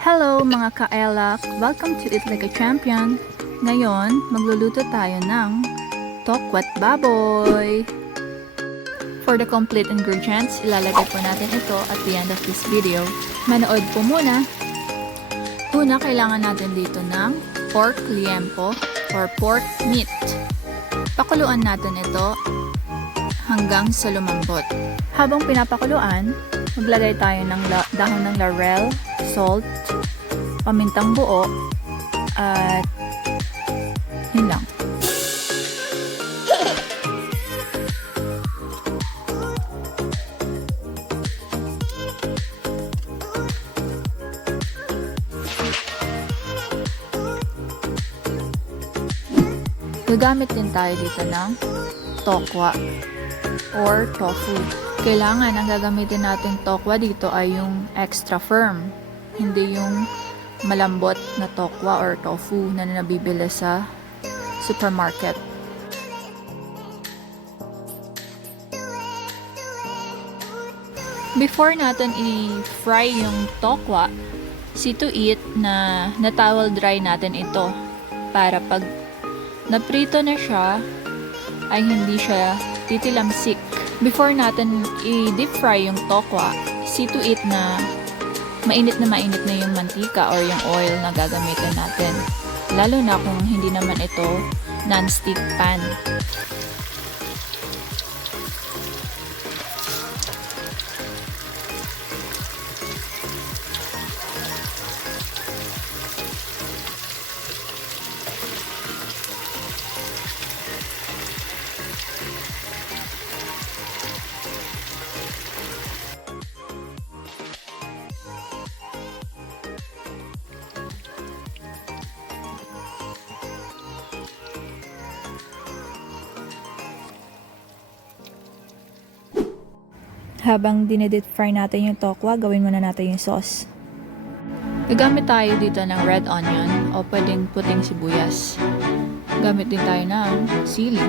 Hello mga ka-elak! Welcome to Eat Like a Champion! Ngayon, magluluto tayo ng Tokwa't Baboy! For the complete ingredients, ilalagay po natin ito at the end of this video. Manood po muna! Una, kailangan natin dito ng pork liempo or pork meat. Pakuluan natin ito hanggang sa lumambot. Habang pinapakuluan, maglagay tayo ng dahon ng laurel, salt, pamintang buo, at yun lang. Gagamit din tayo dito ng tokwa or tofu. Kailangan ang gagamitin natin tokwa dito ay yung extra firm, hindi yung malambot na tokwa or tofu na nabibili sa supermarket. Before natin i-fry yung tokwa, see to it na na-towel dry natin ito para pag naprito na siya ay hindi siya titilamsik. Before natin i-deep fry yung tokwa, see to it na mainit na yung mantika or yung oil na gagamitin natin. Lalo na kung hindi naman ito non-stick pan. Habang dinedip fry natin yung tokwa, gawin muna natin yung sauce. Gagamit tayo dito ng red onion o pwedeng puting sibuyas. Gamit din tayo ng sili.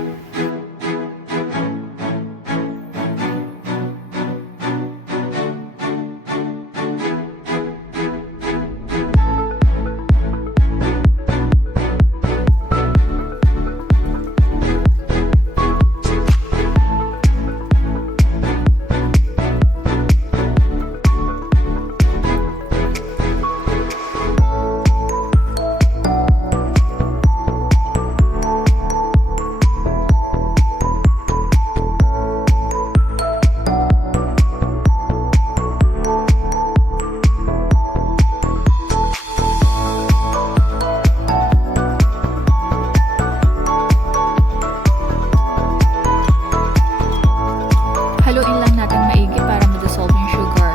Haluin lang natin maigi para ma-dissolve yung sugar.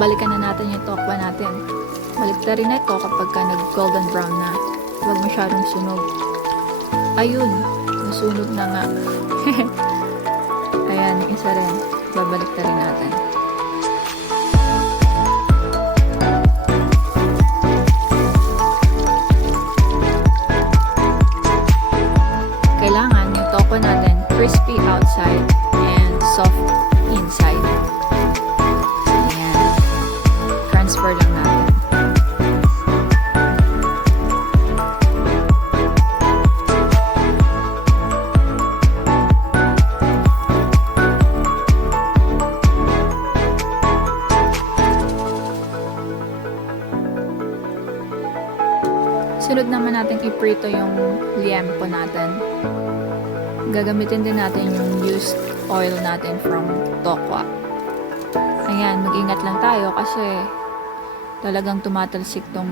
Balikan na natin yung tokwa natin. Baliktarin na ito kapag nag-golden brown na. Huwag masyadong sunog. Ayun, nasunog na nga. Ayan, yung isa rin. Babalik na rin natin. Kailangan yung tokwa natin crispy outside and soft inside. Ayan. Transfer lang natin. Sunod naman natin iprito yung liempo natin. Gagamitin din natin yung used oil natin from tokwa. Ayan, mag-ingat lang tayo kasi talagang tumatalsik tong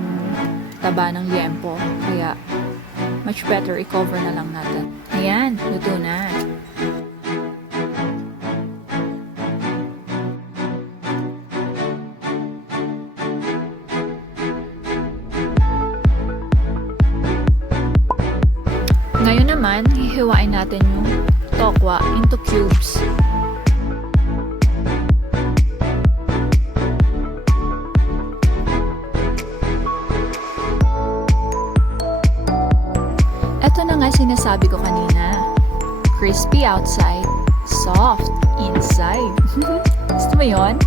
taba ng liempo. Kaya, much better i-cover na lang natin. Ayan, luto na. Ngayon naman, hihiwain natin yung tokwa into cubes. nga sinasabi ko kanina. Crispy outside, soft inside. Gusto mo yun?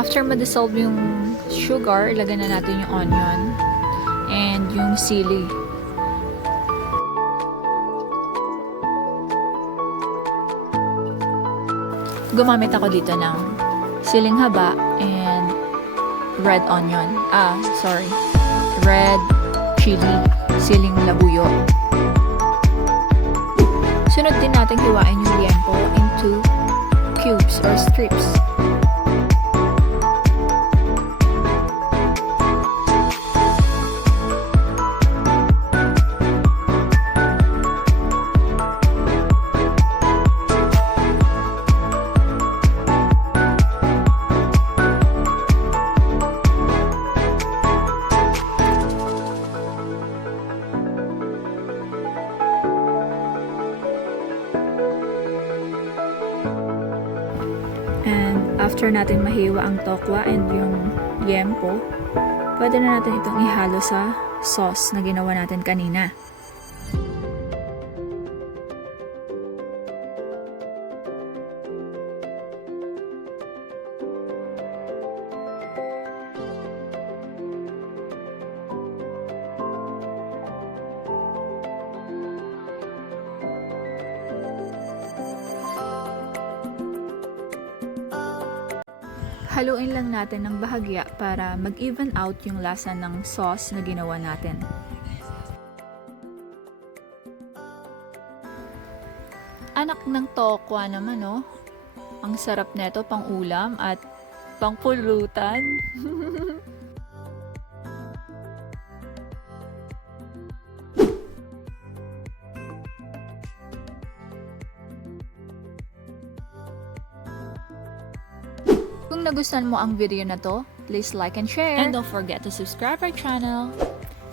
After ma-dissolve yung sugar, ilagay na natin yung onion and yung sili. Gumamit ako dito ng siling haba and red onion. Red chili, siling labuyo. Sunod din natin hiwain yung liempo into cubes or strips. And after natin mahiwa ang tokwa and yung liempo, pwede na natin itong ihalo sa sauce na ginawa natin kanina. Haluin lang natin ng bahagya para mag-even out yung lasa ng sauce na ginawa natin. Anak ng tokwa naman, oh. Ang sarap neto pang ulam at pang pulutan. Kung nagustuhan mo ang video na to, please like and share. And don't forget to subscribe our channel.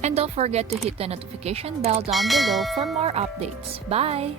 And don't forget to hit the notification bell down below for more updates. Bye!